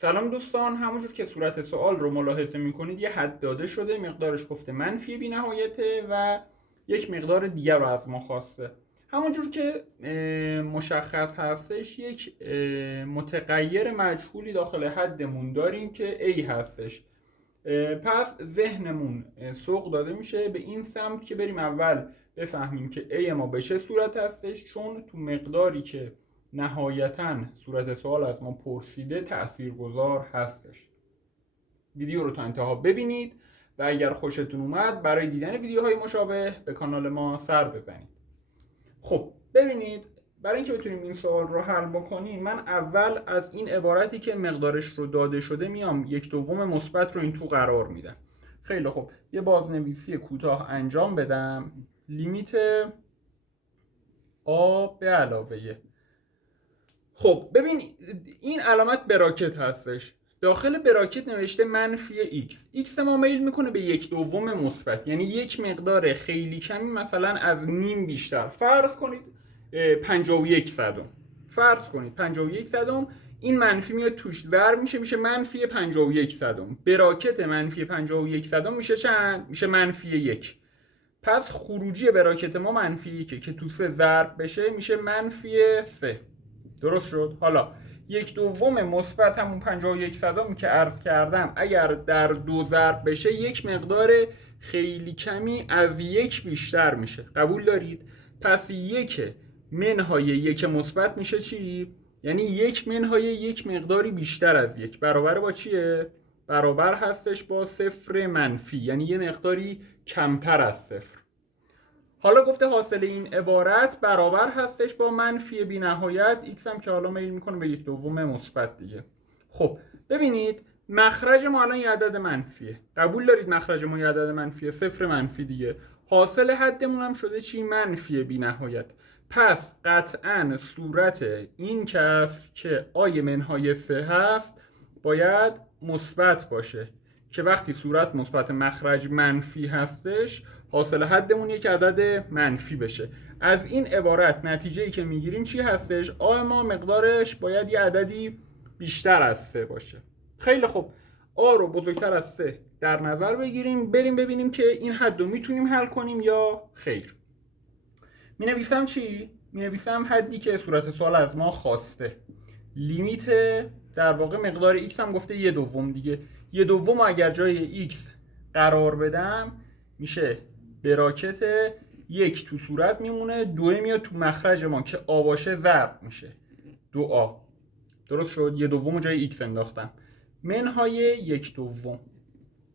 سلام دوستان، همونجور که صورت سوال رو ملاحظه میکنید یه حد داده شده، مقدارش گفته منفی بی‌نهایته و یک مقدار دیگر رو از ما خواسته. همونجور که مشخص هستش یک متغیر مجهولی داخل حدمون داریم که A هستش. پس ذهنمون سوق داده میشه به این سمت که بریم اول بفهمیم که A ما به چه صورت هستش، چون تو مقداری که نهایتاً صورت سوال از ما پرسیده تاثیرگذار هستش. ویدیو رو تا انتها ببینید و اگر خوشتون اومد برای دیدن ویدیوهای مشابه به کانال ما سر بزنید. خب ببینید، برای اینکه بتونیم این سوال رو حل بکنیم من اول از این عبارتی که مقدارش رو داده شده میام 1/2 مثبت رو این تو قرار میدم. خیلی خوب، یه بازنویسی کوتاه انجام بدم. لیمیت آ به علاوه، خب ببین این علامت براکت هستش، داخل براکت نوشته منفی x ما میل میکنه به 1/2 مثبت، یعنی یک مقدار خیلی کمی، مثلا از نیم بیشتر. فرض کنید 51 صدم، فرض کنید 51 صدم، این منفی میاد توش ضرب میشه منفی 51 صدم. براکت منفی 51 صدم میشه چند؟ میشه منفی 1. پس خروجی براکت ما منفی 1 که تو 3 ضرب بشه میشه منفی 3. درست شد؟ حالا 1/2 مثبت همون 51 صدمی که عرض کردم اگر در 2 ضرب بشه یک مقدار خیلی کمی از 1 بیشتر میشه. قبول دارید؟ پس 1 منهای 1 مثبت میشه چی؟ یعنی 1 منهای 1 مقداری بیشتر از 1 برابر با چیه؟ برابر هستش با 0 منفی، یعنی یه مقداری کمتر از 0. حالا گفته حاصل این عبارت برابر هستش با منفی بی نهایت x هم که حالا میل میکنه به 1/2 مثبت دیگه. خب ببینید مخرج ما الان یه عدد منفیه. قبول دارید مخرج ما یه عدد منفیه، 0 منفی دیگه. حاصل حدمون هم شده چی؟ منفی بی نهایت. پس قطعاً صورت این کسر که آی منهای 3 هست باید مثبت باشه، که وقتی صورت مثبت مخرج منفی هستش حاصل حدمون یک عدد منفی بشه. از این عبارت نتیجه‌ای که میگیریم چی هستش؟ آ ما مقدارش باید یه عددی بیشتر از 3 باشه. خیلی خوب، آ رو بزرگتر از 3 در نظر بگیریم، بریم ببینیم که این حد رو میتونیم حل کنیم یا خیر. می نویسم چی؟ می نویسم حدی که صورت سوال از ما خواسته. لیمیت در واقع مقدار x هم گفته 1/2 دیگه. 1/2 اگر جای x قرار بدم میشه براکت 1 تو صورت میمونه، 2 میاد تو مخرج ما که آ باشه ضرب میشه 2a. درست شد؟ 1/2 جای x انداختم منهای 1/2.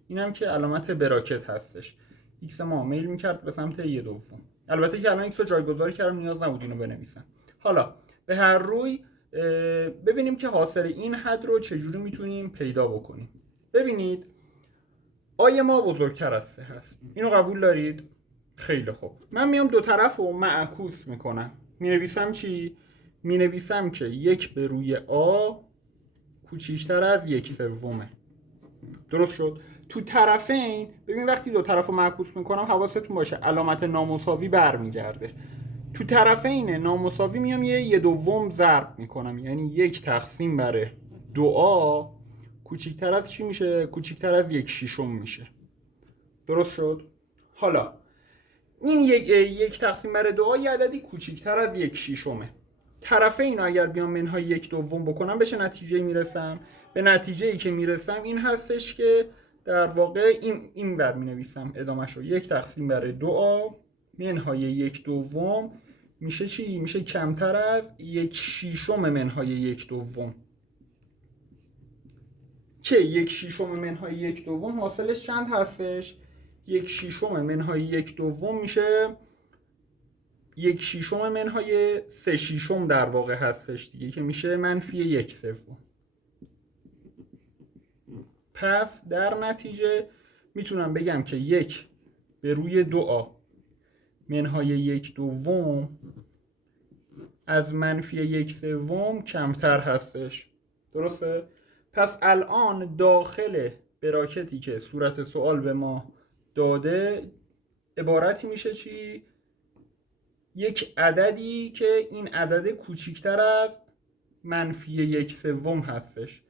اینم که علامت براکت هستش. x ما میل میکرد به سمت 1/2. البته که الان x رو جایگذاری کردم، نیاز نبود اینو بنویسم. حالا به هر روی ببینیم که حاصل این حد رو چجوری میتونیم پیدا بکنیم. ببینید آی ما بزرگتر از 3 هست، اینو قبول دارید؟ خیلی خوب، من میام دو طرف رو معکوس میکنم. مینویسم چی؟ مینویسم که 1/آ کوچیکتر از 1/3. درست شد؟ تو طرفین ببین وقتی دو طرف رو معکوس میکنم حواستون باشه علامت نامساوی برمیگرده. تو طرفین نامساوی میام یه 1/2 ضرب میکنم، یعنی 1/2a کوچیکتر از چی میشه؟ کوچیکتر از 1/6 میشه. درست شد؟ حالا این 1/2 یه عددی کوچیکتر از 1/6. طرفین اگر بیام منهای 1/2 بکنم بشه نتیجه میرسم. به نتیجه‌ای که میرسم این هستش که در واقع این بر می نویسم ادامه شو 1/2a منهای 1/2 میشه چی؟ میشه کمتر از 1/6 منهای 1/2 که 1/6 منهای 1/2 حاصلش چند هستش؟ 1/6 منهای 1/2 میشه 1/6 منهای 3/6 در واقع هستش دیگه، که میشه منفی 1/3. پس در نتیجه میتونم بگم که 1/2a منهای 1/2 از منفی 1/3 کمتر هستش. درسته؟ پس الان داخل براکتی که صورت سوال به ما داده عبارتی میشه چی؟ یک عددی که این عدد کوچیکتر از منفی 1/3 هستش.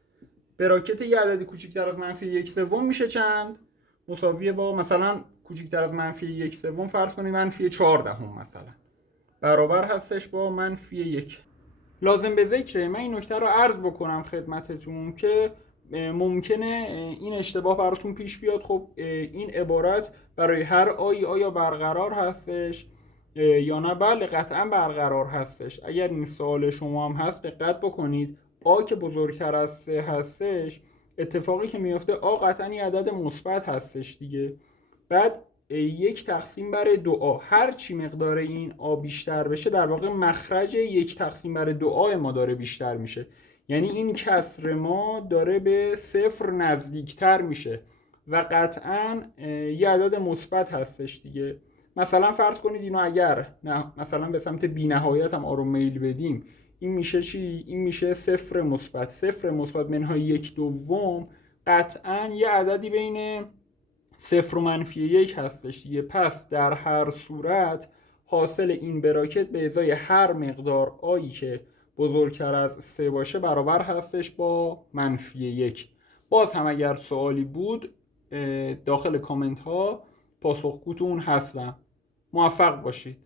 براکت یه عددی کوچکتر از منفی یک سوم میشه چند؟ مساویه با مثلا کوچکتر از منفی یک سوم فرض کنید منفی 14 مثلا، برابر هستش با منفی یک. لازم به ذکره من این نکته رو عرض بکنم خدمتتون که ممکنه این اشتباه براتون پیش بیاد. خب این عبارت برای هر آی آیا برقرار هستش یا نه؟ بله قطعا برقرار هستش. اگر این سوال شما هم هست دقت بکنید، آ که بزرگتر از 3 هستش، اتفاقی که میفته آ قطعا یه عدد مثبت هستش دیگه. بعد یک تقسیم بر 2آ، هر چی مقدار این آ بیشتر بشه در واقع مخرج یک تقسیم بر 2آ ما داره بیشتر میشه، یعنی این کسر ما داره به صفر نزدیکتر میشه و قطعا یه عدد مثبت هستش دیگه. مثلا فرض کنید اینو اگر نه مثلا به سمت بی نهایت هم آروم میل بدیم، این میشه چی؟ این میشه صفر مثبت. صفر مثبت منهای یک دوم قطعا یه عددی بین صفر و منفی یک هستش دیگه. پس در هر صورت حاصل این براکت به ازای هر مقدار آیی که بزرگتر از 3 باشه برابر هستش با منفی یک. باز هم اگر سوالی بود داخل کامنت ها پاسخگوتون هستم. موفق باشید.